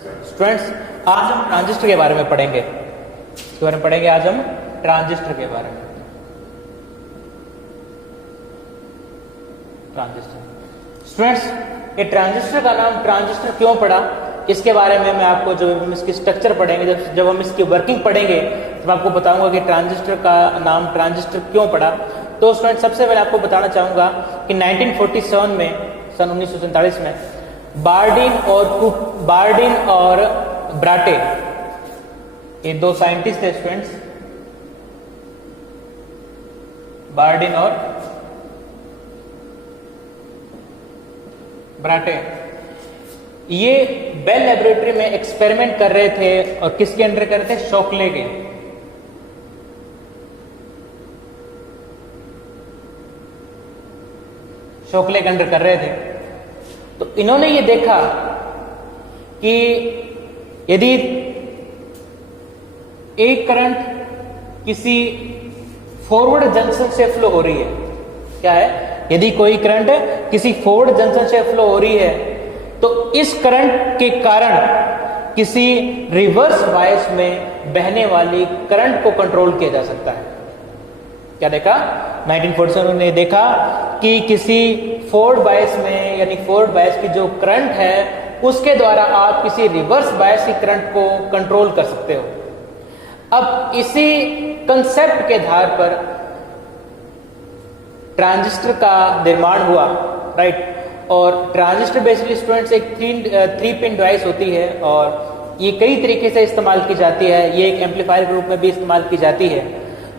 Students, आज हम transistor के बारे में पढ़ेंगे। इसके बारे में पढ़ेंगे आज हम ट्रांजिस्टर के बारे में। ट्रांजिस्टर स्टूडेंट्स, ये ट्रांजिस्टर का नाम ट्रांजिस्टर क्यों पड़ा, इसके बारे में मैं आपको जब हम इसकी स्ट्रक्चर पढ़ेंगे, जब हम इसकी वर्किंग पढ़ेंगे तो मैं आपको बताऊंगा कि ट्रांजिस्टर का नाम ट्रांजिस्टर क्यों पड़ा। तो स्टूडेंट, सबसे पहले आपको बताना चाहूंगा कि 1947 में, सन 1947 में बार्डिन और ब्राटे, ये दो साइंटिस्ट थे स्टूडेंट्स, बार्डिन और ब्राटे, ये बेल लेबोरेटरी में एक्सपेरिमेंट कर रहे थे। और किसके अंडर कर रहे थे? शोकले के। शोकले के अंडर कर रहे थे। तो इन्होंने ये देखा कि यदि एक करंट किसी फॉरवर्ड जंक्शन से फ्लो हो रही है, क्या है? यदि कोई करंट किसी फॉरवर्ड जंक्शन से फ्लो हो रही है तो इस करंट के कारण किसी रिवर्स बायस में बहने वाली करंट को कंट्रोल किया जा सकता है। क्या देखा? 1947 ने देखा कि किसी फॉरवर्ड बायस में, यानी फॉरवर्ड बायस की जो करंट है उसके द्वारा आप किसी रिवर्स बायस की करंट को कंट्रोल कर सकते हो। अब इसी कंसेप्ट के आधार पर ट्रांजिस्टर का निर्माण हुआ, राइट। और ट्रांजिस्टर बेसिकली स्टूडेंट्स एक 3 पिन डिवाइस होती है और ये कई तरीके से इस्तेमाल की जाती है। ये एक एम्पलीफायर के रूप में भी इस्तेमाल की जाती है,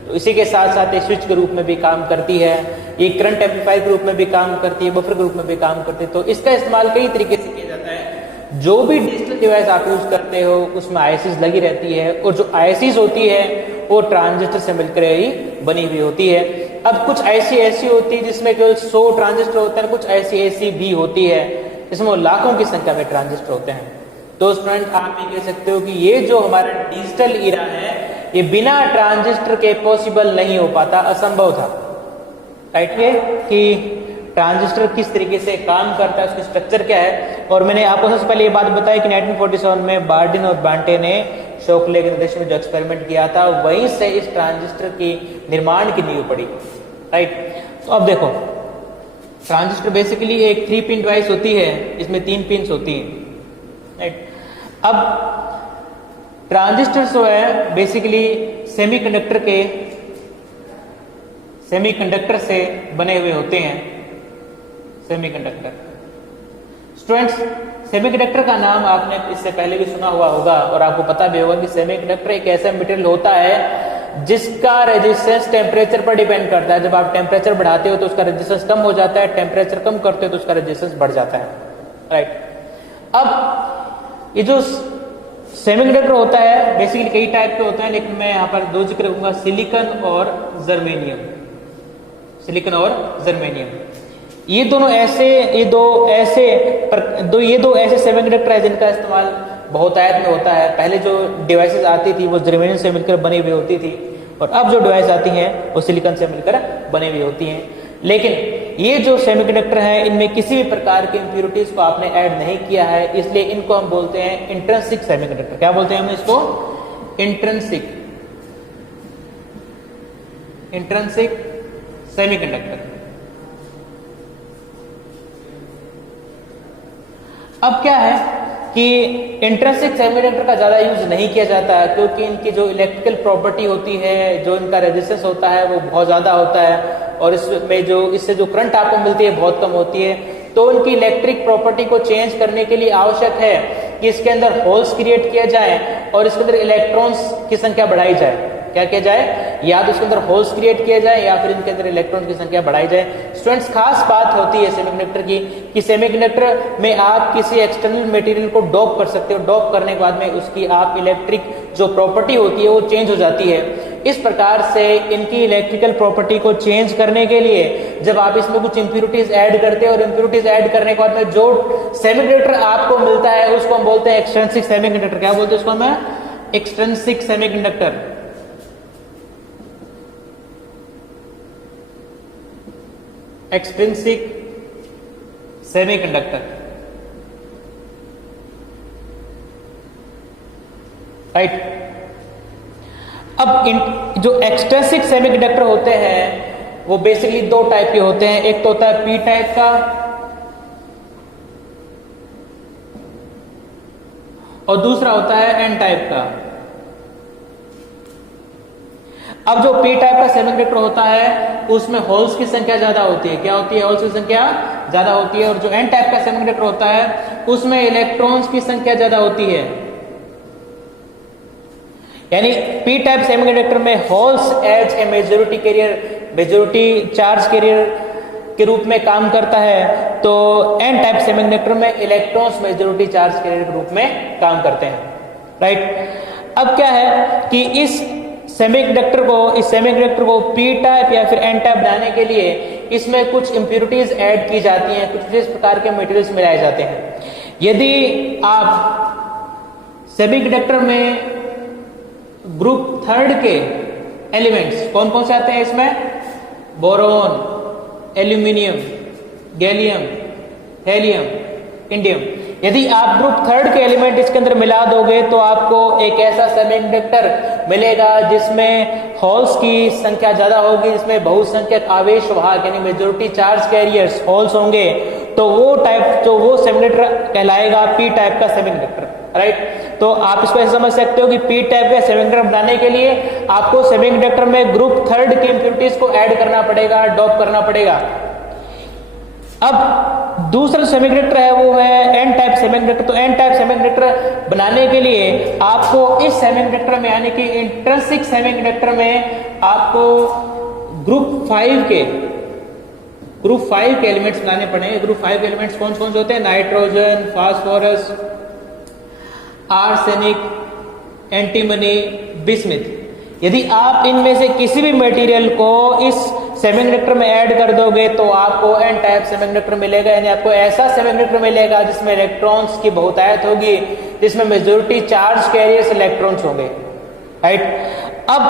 तो इसी के साथ साथ ये स्विच के रूप में भी काम करती है, ये करंट एम्पलीफायर के रूप में भी काम करती है, बफर के रूप में भी काम करती है। तो इसका इस्तेमाल कई तरीके से किया जाता है। जो भी डिजिटल डिवाइस आप यूज करते हो उसमें आईसीज लगी रहती है, और जो आईसीज होती है वो ट्रांजिस्टर से मिलकर ही बनी हुई होती है। अब कुछ आईसी ऐसी होती है जिसमें केवल 100 ट्रांजिस्टर होते हैं, कुछ आईसी ऐसी भी होती है जिसमें लाखों की संख्या में ट्रांजिस्टर होते हैं। तो स्टूडेंट, आप ये कह सकते हो कि ये जो हमारा डिजिटल ईरा है ये बिना ट्रांजिस्टर के पॉसिबल नहीं हो पाता, असंभव था, राइट। ये कि ट्रांजिस्टर किस तरीके से काम करता है, उसकी स्ट्रक्चर क्या है। और मैंने आपको सबसे पहले ये बात बताई कि 1947 में बार्डिन और ब्राटे ने शोकले के निर्देशन में जो एक्सपेरिमेंट किया था, वहीं से इस ट्रांजिस्टर की निर्माण की नींव पड़ी, राइट। तो अब देखो, ट्रांजिस्टर बेसिकली एक 3 पिन डिवाइस होती है, इसमें 3 पिन्स होती हैं, राइट। अब ट्रांजिस्टर जो है बेसिकली सेमीकंडक्टर से बने हुए होते हैं। सेमीकंडक्टर स्टूडेंट्स, सेमीकंडक्टर का नाम आपने इससे पहले भी सुना हुआ होगा और आपको पता भी होगा कि सेमीकंडक्टर एक ऐसा मटेरियल होता है जिसका रेजिस्टेंस टेम्परेचर पर डिपेंड करता है। जब आप टेम्परेचर बढ़ाते हो तो उसका रेजिस्टेंस कम हो जाता है, टेम्परेचर कम करते हो तो उसका रेजिस्टेंस बढ़ जाता है, राइट। अब ये जो सेमीकंडक्टर होता है बेसिकली कई टाइप के होते हैं, लेकिन मैं यहाँ पर 2 जिक्र करूंगा, सिलिकॉन और जर्मेनियम। सिलिकॉन और जर्मेनियम, ये दो ऐसे सेमीकंडक्टर है जिनका इस्तेमाल बहुतायत में होता है। पहले जो डिवाइसेस आती थी वो जर्मेनियम से मिलकर बनी हुई होती थी, और अब जो डिवाइस आती हैं वो सिलिकॉन से मिलकर बनी हुई होती हैं। लेकिन ये जो सेमीकंडक्टर हैं इनमें किसी भी प्रकार की इंप्योरिटीज को आपने ऐड नहीं किया है, इसलिए इनको हम बोलते हैं इंट्रिंसिक सेमीकंडक्टर। क्या बोलते हैं हम इसको? Intrinsic semiconductor. अब क्या है कि इंट्रिंसिक सेमीकंडक्टर का ज्यादा यूज नहीं किया जाता है, क्योंकि इनकी जो इलेक्ट्रिकल प्रॉपर्टी होती है, जो इनका रेजिस्टेंस होता है वो बहुत ज्यादा होता है, और इससे जो करंट आपको मिलती है बहुत कम होती है। तो इनकी इलेक्ट्रिक प्रॉपर्टी को चेंज करने के लिए आवश्यक है कि इसके अंदर होल्स क्रिएट किया जाए और इसके अंदर इलेक्ट्रॉन्स की संख्या बढ़ाई जाए। क्या किया जाए? या तो इसके अंदर होल्स क्रिएट किया जाए या फिर इनके अंदर इलेक्ट्रॉन की संख्या बढ़ाई जाए। स्टूडेंट्स, खास बात होती है सेमीकंडक्टर की कि सेमीकंडक्टर में आप किसी एक्सटर्नल मटेरियल को डोप कर सकते हो। डोप करने के बाद में उसकी आप इलेक्ट्रिक जो प्रॉपर्टी होती है वो चेंज हो जाती है। इस प्रकार से इनकी इलेक्ट्रिकल प्रॉपर्टी को चेंज करने के लिए जब आप इसमें कुछ इंप्योरिटीज ऐड करते हो, और इंप्योरिटीज ऐड करने के बाद में जो सेमीकंडक्टर आपको मिलता है उसको हम बोलते हैं एक्सट्रिंसिक सेमीकंडक्टर। क्या बोलते हैं उसको हम? Extrinsic semiconductor. Extrinsic semiconductor. Right. अब जो एक्सट्रिंसिक सेमीकंडक्टर होते हैं वो बेसिकली दो टाइप के होते हैं, एक तो होता है पी टाइप का और दूसरा होता है एन टाइप का। अब जो पी टाइप का सेमीकंडक्टर होता है उसमें होल्स की संख्या ज्यादा होती है। क्या होती है? होल्स की संख्या ज्यादा होती है। और जो एन टाइप का सेमीकंडक्टर होता है उसमें इलेक्ट्रॉन्स की संख्या ज्यादा होती है। यानी पी टाइप सेमीकंडक्टर में holes as a majority carrier, majority charge carrier के रूप में काम करता है, तो एन टाइप सेमीकंडक्टर में इलेक्ट्रॉन्स मेजॉरिटी चार्ज कैरियर के रूप में काम करते हैं, राइट। अब क्या है कि इस सेमीकंडक्टर को पी टाइप या फिर एन टाइप बनाने के लिए इसमें कुछ इंप्योरिटीज ऐड की जाती हैं, कुछ विशेष प्रकार के मटेरियल्स मिलाए जाते हैं। यदि आप सेमीकंडक्टर में ग्रुप थर्ड के एलिमेंट्स कौन कौन से आते हैं इसमें? Boron, aluminium, gallium, helium, indium. यदि आप ग्रुप थर्ड के एलिमेंट इसके अंदर मिला दोगे तो आपको एक ऐसा सेमीकंडक्टर मिलेगा जिसमें होल्स की संख्या ज्यादा होगी, जिसमें बहुसंख्यक आवेश वाहक यानी मेजॉरिटी चार्ज कैरियर्स होल्स होंगे, तो वो सेमीकंडक्टर कहलाएगा पी टाइप का सेमीकंडक्टर, राइट। तो आप इसको ऐसे समझ सकते हो कि पी टाइप का सेमीकंडक्टर बनाने के लिए आपको सेमीकंडक्टर में ग्रुप थर्ड की इंप्योरिटीज को ऐड करना पड़ेगा, डॉप करना पड़ेगा। अब दूसरा सेमीकंडक्टर है वो है एन टाइप सेमीकंडक्टर। तो एन टाइप सेमीकंडक्टर बनाने के लिए आपको इस सेमीकंडक्टर में यानी कि इंट्रिंसिक सेमीकंडक्टर में आपको ग्रुप 5 के एलिमेंट्स बनाने पड़ेंगे। ग्रुप 5 के एलिमेंट्स कौन कौन से होते हैं? Nitrogen, phosphorus, arsenic, antimony, bismuth. यदि आप इनमें से किसी भी मटेरियल को इस सेमीकंडक्टर में ऐड कर दोगे तो आपको एन टाइप सेमीकंडक्टर मिलेगा, यानी आपको ऐसा सेमीकंडक्टर मिलेगा जिसमें इलेक्ट्रॉन्स की बहुतायत होगी, जिसमें मेजॉरिटी चार्ज कैरियर्स इलेक्ट्रॉन्स होंगे, राइट। अब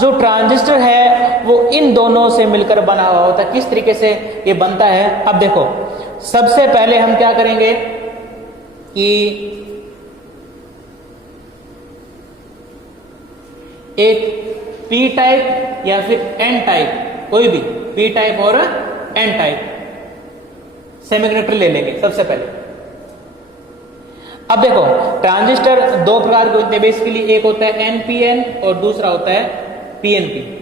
जो ट्रांजिस्टर है वो इन दोनों से मिलकर बना हुआ होता है। किस तरीके से ये बनता है? अब देखो, सबसे पहले हम क्या करेंगे कि एक पी टाइप या फिर एन टाइप, कोई भी पी टाइप और एन टाइप सेमीकंडक्टर ले लेंगे सबसे पहले। अब देखो, ट्रांजिस्टर दो प्रकार के होते हैं बेसिकली, एक होता है एनपीएन और दूसरा होता है पीएनपी।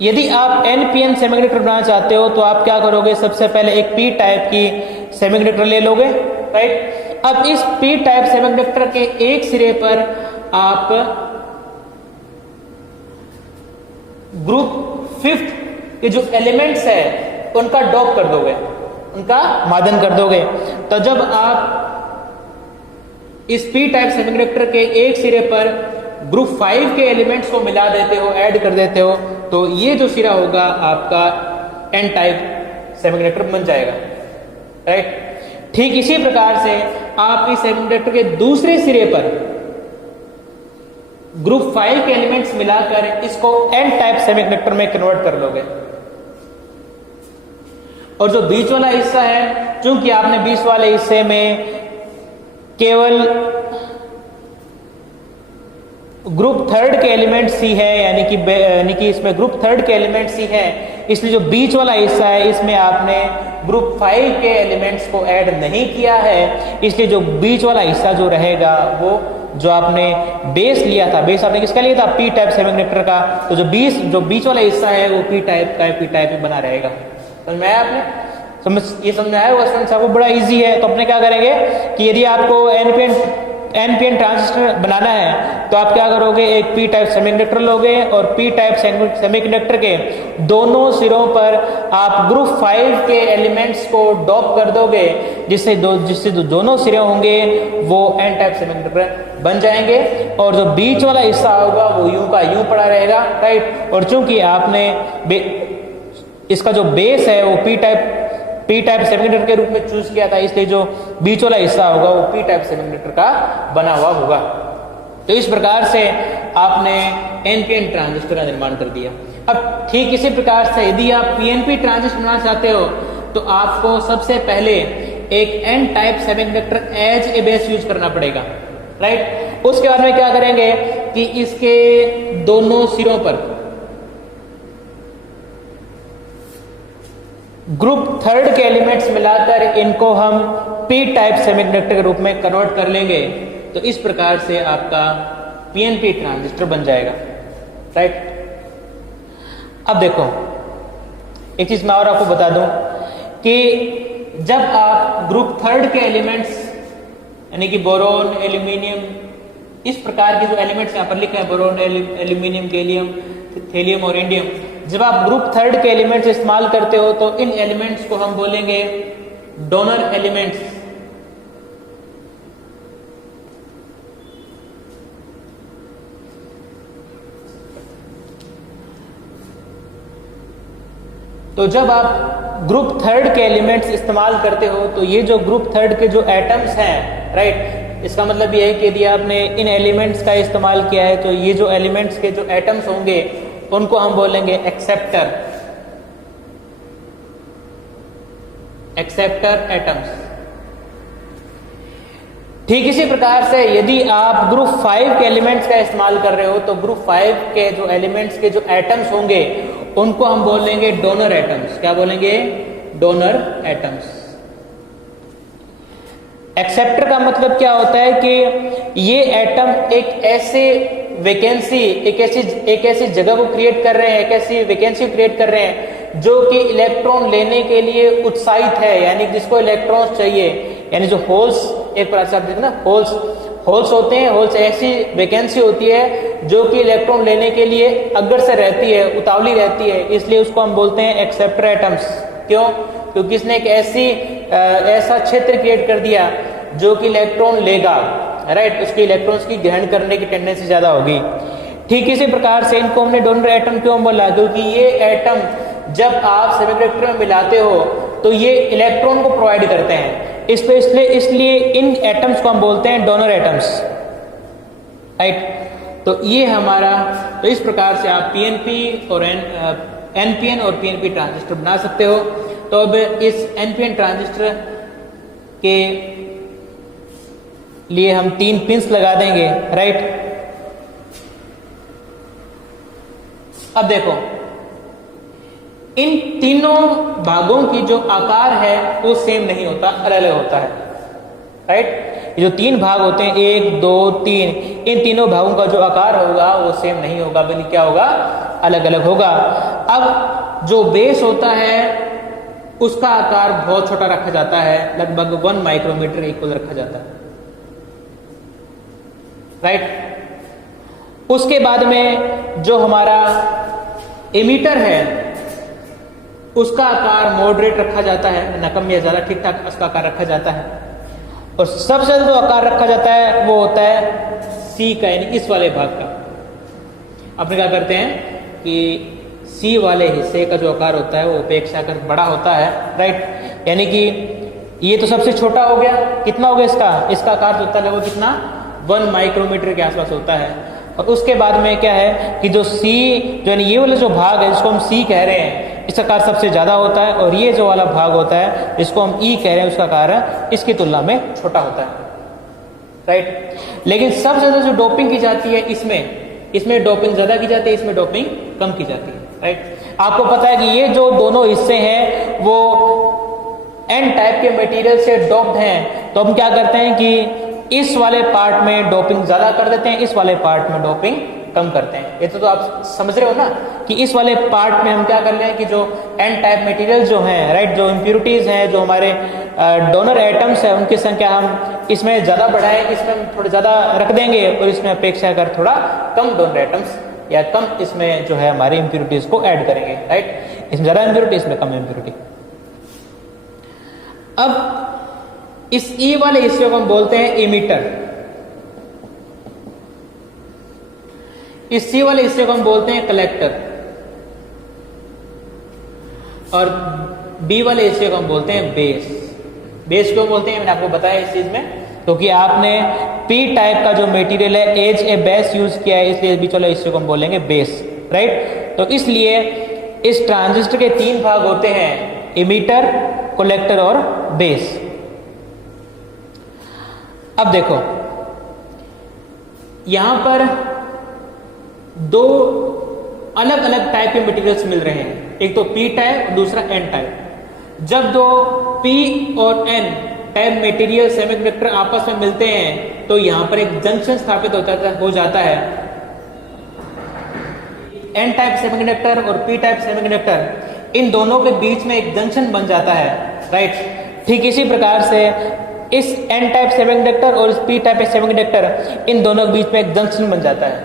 यदि आप एनपीएन सेमीकंडक्टर बनाना चाहते हो तो आप क्या करोगे? सबसे पहले एक पी टाइप की सेमीकंडक्टर ले लोगे, राइट। अब इस पी टाइप सेमीकंडक्टर के एक सिरे पर आप ग्रुप 5 के जो एलिमेंट्स है उनका डॉप कर दोगे, उनका मादन कर दोगे। तो जब आप इस पी टाइप सेमीकंडक्टर के एक सिरे पर ग्रुप 5 के एलिमेंट्स को मिला देते हो, ऐड कर देते हो, तो ये जो सिरा होगा आपका एन टाइप सेमीकंडक्टर बन जाएगा, राइट। ठीक इसी प्रकार से आप इस सेमीकंडक्टर के दूसरे सिरे पर ग्रुप 5 के एलिमेंट्स मिलाकर इसको एन टाइप सेमीकंडक्टर में कन्वर्ट कर लोगे। और जो बीच वाला हिस्सा है, चूंकि आपने बीच वाले हिस्से में केवल ग्रुप थर्ड के एलिमेंट्स ही है, यानी कि इसमें ग्रुप थर्ड के एलिमेंट्स ही है, इसलिए जो बीच वाला हिस्सा है इसमें आपने ग्रुप 5 के एलिमेंट्स को ऐड नहीं किया है। इसलिए जो बीच वाला हिस्सा जो रहेगा वो जो आपने बेस लिया था, बेस आपने किसका लिया था? पी टाइप सेमीकंडक्टर का। तो जो बीच वाला हिस्सा है वो पी टाइप ही बना रहेगा। समझ में आया आपने? ये समझ में आया होगा स्टूडेंट्स आपको? बड़ा इजी है। तो अपने क्या करेंगे कि यदि आपको एनपीएन ट्रांजिस्टर बनाना है तो आप क्या करोगे? एक पी टाइप सेमीकंडक्टर लोगे और पी टाइप सेमीकंडक्टर के दोनों सिरों पर आप ग्रुप 5 के एलिमेंट्स को डॉप कर दोगे, जिससे दोनों सिरे होंगे वो एन टाइप सेमीकंडक्टर बन जाएंगे। और जो बीच वाला हिस्सा होगा वो यूं का यूं पड़ा रहेगा, राइट। और चूंकि आपने इसका जो बेस है वो पी टाइप सेमीकंडक्टर के रूप में चूज किया था, इसलिए जो बीच वाला हिस्सा होगा वो पी टाइप सेमीकंडक्टर का बना हुआ होगा। तो इस प्रकार से आपने एनपीएन ट्रांजिस्टर का निर्माण कर दिया। अब ठीक इसी प्रकार से यदि आप पीएनपी ट्रांजिस्टर बनाना चाहते हो तो आपको सबसे पहले एक N type semiconductor as a base use करना पड़ेगा, राइट। उसके बाद में क्या करेंगे कि इसके दोनों सिरों पर ग्रुप थर्ड के एलिमेंट्स मिलाकर इनको हम पी टाइप सेमीकंडक्टर के रूप में कन्वर्ट कर लेंगे। तो इस प्रकार से आपका पीएनपी ट्रांजिस्टर बन जाएगा, राइट। अब देखो एक चीज मैं और आपको बता दूं कि जब आप ग्रुप थर्ड के एलिमेंट्स यानी कि बोरोन, एल्यूमिनियम, इस प्रकार के जो एलिमेंट्स यहां पर लिखे हैं बोरोन, एल्यूमिनियम, गैलियम, थेलियम और इंडियम, जब आप ग्रुप थर्ड के एलिमेंट्स इस्तेमाल करते हो तो इन एलिमेंट्स को हम बोलेंगे डोनर एलिमेंट्स। तो जब आप ग्रुप थर्ड के एलिमेंट्स इस्तेमाल करते हो तो ये जो ग्रुप थर्ड के जो एटम्स हैं, राइट, इसका मतलब ये है कि यदि आपने इन एलिमेंट्स का इस्तेमाल किया है तो ये जो एलिमेंट्स के जो एटम्स होंगे उनको हम बोलेंगे एक्सेप्टर, एक्सेप्टर एटम्स। ठीक इसी प्रकार से यदि आप ग्रुप 5 के एलिमेंट्स का इस्तेमाल कर रहे हो तो ग्रुप 5 के जो एलिमेंट्स के जो एटम्स होंगे उनको हम बोलेंगे डोनर एटम्स। क्या बोलेंगे? Donor atoms. एक्सेप्टर का मतलब क्या होता है कि ये एटम एक ऐसे वैकेंसी, एक ऐसी जगह को क्रिएट कर रहे हैं, एक ऐसी वैकेंसी क्रिएट कर रहे हैं जो कि इलेक्ट्रॉन लेने के लिए उत्साहित है, यानी जिसको इलेक्ट्रॉन्स चाहिए, यानी जो होल्स, एक प्रकार से आप देखते ना होल्स होते हैं, होल्स ऐसी वैकेंसी होती है जो कि इलेक्ट्रॉन लेने के लिए अग्रसर रहती है, उतावली रहती है, इसलिए उसको हम बोलते हैं एक्सेप्टर एटम्स। क्यों? क्योंकि इसने एक ऐसा क्षेत्र क्रिएट कर दिया जो कि इलेक्ट्रॉन लेगा, राइट, उसके इलेक्ट्रॉन्स की ग्रहण करने की टेंडेंसी ज्यादा होगी। ठीक इसी प्रकार से इनको हमने डोनर एटम क्यों बोला? क्योंकि ये एटम जब आप सेमीकंडक्टर में मिलाते हो तो ये इलेक्ट्रॉन को प्रोवाइड करते हैं, इसलिए इन एटम्स को हम बोलते हैं डोनर एटम्स, राइट। तो ये हमारा, तो इस प्रकार से आप पीएनपी और एनपीएन और पीएनपी ट्रांजिस्टर बना सकते हो। तो अब इस एनपीएन ट्रांजिस्टर के लिए हम 3 पिंस लगा देंगे, राइट। अब देखो इन तीनों भागों की जो आकार है वो सेम नहीं होता, अलग अलग होता है, राइट। ये जो 3 भाग होते हैं 1, 2, 3, इन तीनों भागों का जो आकार होगा वो सेम नहीं होगा, बल्कि क्या होगा? अलग अलग होगा। अब जो बेस होता है उसका आकार बहुत छोटा रखा जाता है, लगभग 1 माइक्रोमीटर इक्वल रखा जाता है, राइट। उसके बाद में जो हमारा एमीटर है उसका आकार मॉडरेट रखा जाता है, न कम या ज्यादा, ठीक ठाक उसका आकार रखा जाता है। और सबसे ज्यादा जो आकार रखा जाता है वो होता है सी का, यानी इस वाले भाग का। अपने क्या करते हैं कि सी वाले हिस्से का जो आकार होता है वो अपेक्षाकृत बड़ा होता है, राइट। यानी कि ये तो सबसे छोटा हो गया, कितना हो गया इसका आकार जो होता है वो कितना? 1 माइक्रोमीटर के आसपास होता है। और उसके बाद में क्या है कि जो सी, यानी ये वाला जो भाग है जिसको हम सी कह रहे हैं, इसका आकार सबसे ज्यादा होता है, और ये जो वाला भाग होता है जिसको हम ई कह रहे हैं उसका आकार इसकी तुलना में छोटा होता है, राइट। लेकिन सबसे ज्यादा जो डोपिंग की जाती है इसमें डोपिंग ज्यादा की जाती है, इसमें डोपिंग कम की जाती है, राइट। आपको पता है कि ये जो दोनों हिस्से हैं वो एन टाइप के मटेरियल से डोप्ड हैं, तो हम क्या करते हैं कि इस वाले पार्ट में डोपिंग ज्यादा कर देते हैं, इस वाले पार्ट में डोपिंग कम करते हैं। ये तो आप समझ रहे हो ना कि इस वाले पार्ट में हम क्या कर रहे हैं कि जो एन टाइप मटेरियल जो हैं, राइट, जो इंप्योरिटीज हैं, जो हमारे डोनर एटम्स है, उनकी संख्या हम इसमें ज्यादा बढ़ाएं, इसमें हम थोड़ा ज्यादा रख देंगे, और इसमें अपेक्षा कर थोड़ा कम डोनर एटम्स या कम इसमें जो है हमारे इंप्योरिटीज को ऐड करेंगे, राइट। इसमें ज्यादा इंप्योरिटी, इसमें कम इंप्योरिटी। अब इस ई वाले हिस्से को हम बोलते हैं एमिटर, इस सी वाले हिस्से को हम बोलते हैं कलेक्टर, और बी वाले हिस्से को हम बोलते हैं बेस। बेस क्यों बोलते हैं मैंने आपको बताया इस चीज में, क्योंकि आपने पी टाइप का जो मटेरियल है एज ए बेस यूज किया है, इसलिए बीच वाले हिस्से को हम बोलेंगे बेस, राइट। तो इसलिए इस ट्रांजिस्टर के 3 भाग होते हैं, एमिटर, कलेक्टर और बेस। अब देखो यहां पर दो अलग अलग टाइप के मटेरियल्स मिल रहे हैं, एक तो पी टाइप और दूसरा एन टाइप। जब दो पी और एन टाइप मटेरियल सेमीकंडक्टर आपस में मिलते हैं तो यहां पर एक जंक्शन स्थापित हो जाता है। एन टाइप सेमीकंडक्टर और पी टाइप सेमीकंडक्टर, इन दोनों के बीच में एक जंक्शन बन जाता है, राइट। ठीक इसी प्रकार से इस एन टाइप सेमीकंडक्टर और इस पी टाइप सेमीकंडक्टर, इन दोनों के बीच में एक जंक्शन बन जाता है,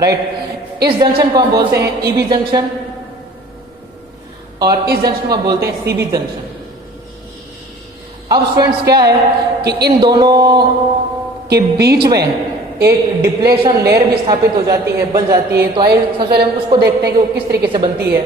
राइट। इस जंक्शन को हम बोलते हैं ईबी जंक्शन और इस जंक्शन को हम बोलते हैं सीबी जंक्शन। अब स्टूडेंट्स क्या है कि इन दोनों के बीच में एक डिप्लेशन लेयर भी स्थापित हो जाती है, बन जाती है। तो आइए सबसे पहले हम उसको देखते हैं कि वो किस तरीके से बनती है।